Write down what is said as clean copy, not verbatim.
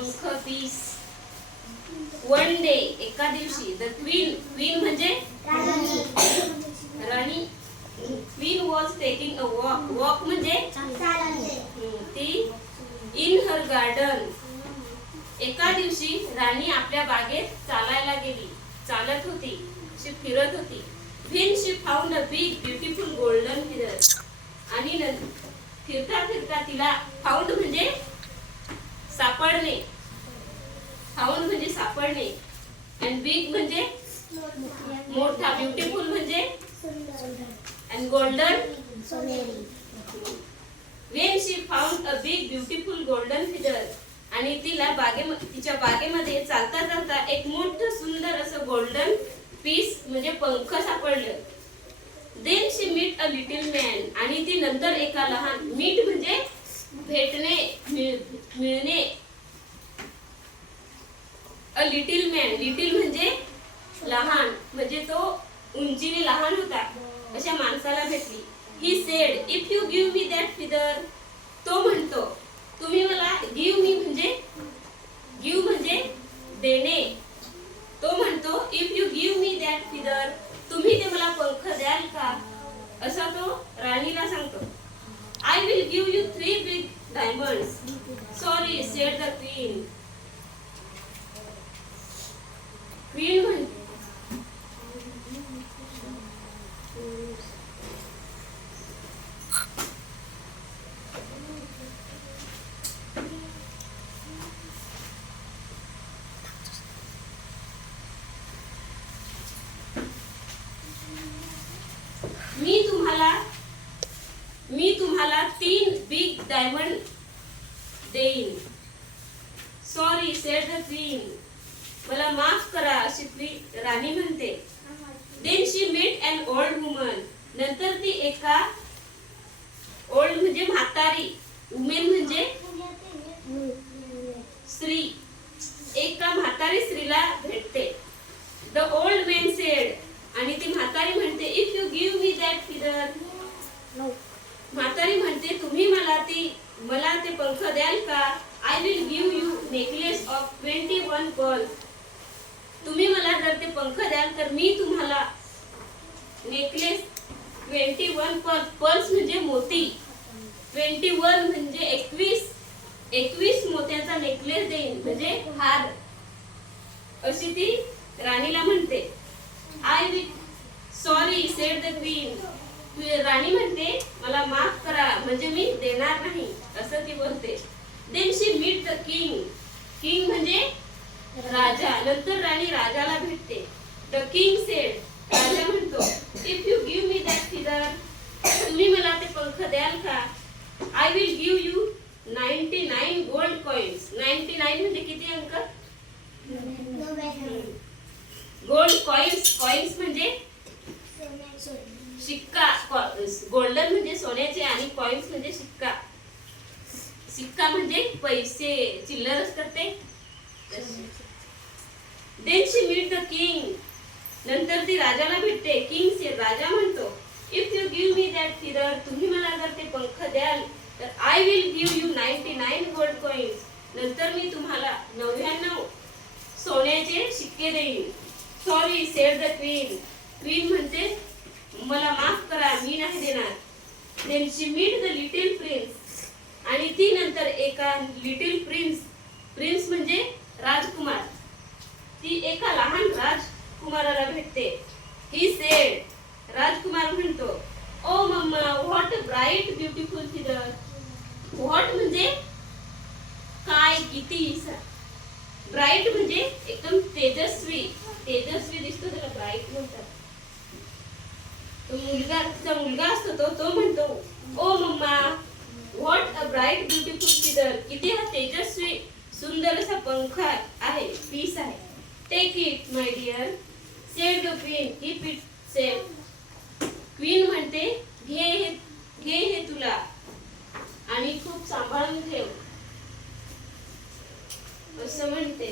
पंख piece. One day एका दिवशी. द क्वीन म्हणजे राणी. Queen was taking a walk. Walk म्हणजे ती इन हर गार्डन. एका दिवशी राणी आपल्या बागेत चालायला गेली. चालत होती, शी फिरत होती. When she found a big beautiful golden feather. आणि फिरता फिरता तिला फाउंड म्हणजे सापडणे. फाउंड म्हणजे सापडणे. अँड बिग म्हणजे मोठा. ब्युटिफुल म्हणजे and golden When she found a big beautiful golden feather. आणि तिला तिच्या बागेमध्ये चालता चालता एक मोठं सुंदर असं गोल्डन पीस म्हणजे पंख सापडलं. Then she met a little man. आणि ती नंतर एका लहान. मीट म्हणजे भेटणे, मिळणे. A little man. लिटिल म्हणजे लहान, म्हणजे तो उंचीने लहान होता अशा माणसाला भेटली. He said, if you give me that feather. तो म्हणतो, तुम्ही मला give me म्हणजे देणे. तो म्हणतो, if you give me that feather. तुम्ही ते मला पंख द्याल का? असा तो राणीला सांगतो. I will give you 3 big diamonds. Sorry, said the queen. Queen म्हणते, मी तुम्हाला 3 बिग डायमंड देईन. Sorry said the queen. मला माफ करा अशी राणी म्हणते. देन शी मेट अन ओल्ड वुमन. नंतर ती एका ओल्ड म्हणजे म्हातारी. वुमेन म्हणजे स्त्री. एका म्हातारी स्त्रीला भेटते. The old man sed. आणि ती म्हातारी म्हणते, if you give me that feather. म्हातारी म्हणते, तुम्ही मला ते पंख द्याल का? I will give you necklace of 21 pearls. तुम्ही मला जर ते पंख द्याल तर मी तुम्हाला नेकलेस 21 पर्ल्स म्हणजे मोती. 21 म्हणजे 21 मोत्याचा नेकलेस देईन म्हणजे हार. अशी ती राणीला म्हणते. I will sorry said the queen. राणी म्हणते, मला माफ करा म्हणजे मी देणार नाही असं ती बोलते. Then she meet the king. King म्हणजे राजा. नंतर राणी राजाला भेटते. The king said. राजा म्हणतो, if you give me that feather. तुम्ही मला ते पंख द्याल का? I will give you 99 gold coins. 99 म्हणजे किती अंक? Gold coins. कॉइन्स म्हणजे शिक्का. गोल्डन म्हणजे सोन्याचे आणि कॉइन्स म्हणजे शिक्का. शिक्का म्हणजे पैसे, चिल्लर असतात ते. Then she meet the king. नंतर ती राजाला भेटते. King says. राजा म्हणतो, if you give me that feather. तुम्ही मला जर ते पंख द्याल तर I will give you 99 gold coins. नंतर मी तुम्हाला 99 सोन्याचे शिक्के देईन. Sorry said the queen. Queen म्हणते, मला माफ करा मी नाही देणार. Then she meet the little prince. आणि ती नंतर एका लिटिल प्रिन्स म्हणजे राजकुमार. ती एका लहान राजकुमाराला भेटते. ही सेड. राजकुमार म्हणतो, oh mamma what a bright beautiful figure. What म्हणजे काय, किती. ब्राईट म्हणजे एकदम तेजस्वी दिसतो त्याला ब्राईट म्हणतात. तिचा मुलगा असतो तो म्हणतो, oh mamma what a bright beautiful feather. किती हा तेजस्वी सुंदर असा पंख आहे, पीस आहे. Take it my dear said the queen. Keep it safe. Queen म्हणते, घे हे तुला आणि खूप सांभाळून ठेव असं म्हणते.